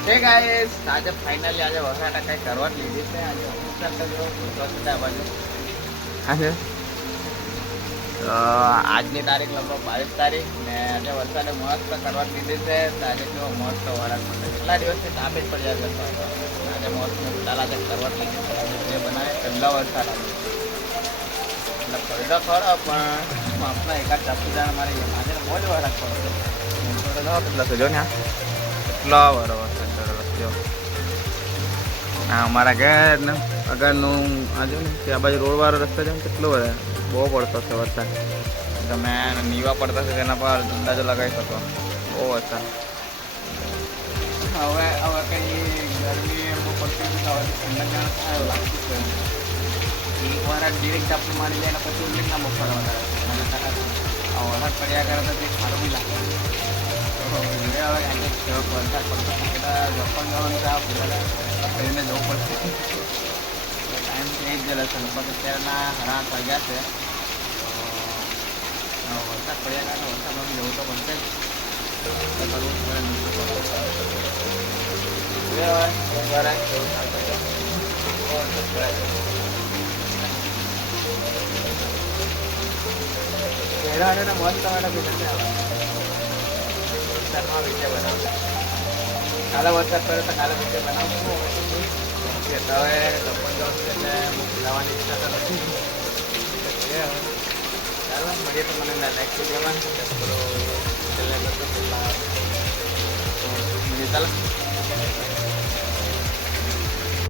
હે ગાઈસ આજે ફાઇનલી આજે વસાટા કઈ કરવા લીધી છે આજે વરસાદ તો જો આ બાજુ આજે આજની તારીખ લગભગ 22 તારીખ ને આજે વરસાદે મસ્ત કરવા લીધી છે તો આજે જો મસ્ત વરસાદ પડે કેટલા દિવસથી તાપ જ પડ્યા કરતો હતો આજે મસ્ત ચાલ આજે કરવા લીધી છે જે બનાવે પહેલા વરસાદ આવે એટલે પડ્યો ખરો પણ આપણા એકાદ ચાપુ જાણ મારી આજે બહુ જ વરસાદ પડ્યો કેટલા છે જો ને કેટલા વરસાદ રસ્તો હા અમારા ઘર ને આગળનું આજુ ને ત્યાં બાજુ રોડ વાળો રસ્તો છે કેટલો બહુ પડતો છે વરસાદ તમે નીવા પડતા છે તેના પર અંદાજો લગાવી શકો બહુ વરસાદ હવે હવે કંઈ ગરમી એમ બહુ પડતી નથી હવે ઠંડક થાય લાગતું છે એક વાર ડિરેક્ટ ઝાપટું મારી જાય ને પછી ઉલ્લેખ ના બપોર વધારે આ વરસાદ પડ્યા કરે તો કંઈક સારું બી લાગે વરસાદ પડતો જપણ જવાનું છે કરીને જવું પડશે ટાઈમ થઈ જ ગયેલો છે લગભગ અત્યારના 8 વાગ્યા છે વરસાદ પડ્યા કારણે વરસાદમાં જવું તો પડશે ચહેરા મસ્ત વાળા વિડીયો બનાવતા કાલે વરસાદ પડ્યો તો કાલે વિડીયો બનાવશું હવે લપન જવાનું એટલે લાવવાની ઈચ્છા તો નથી ચાલો મળીએ તો મને નેક્સ્ટ વિડીયોમાં ચાલો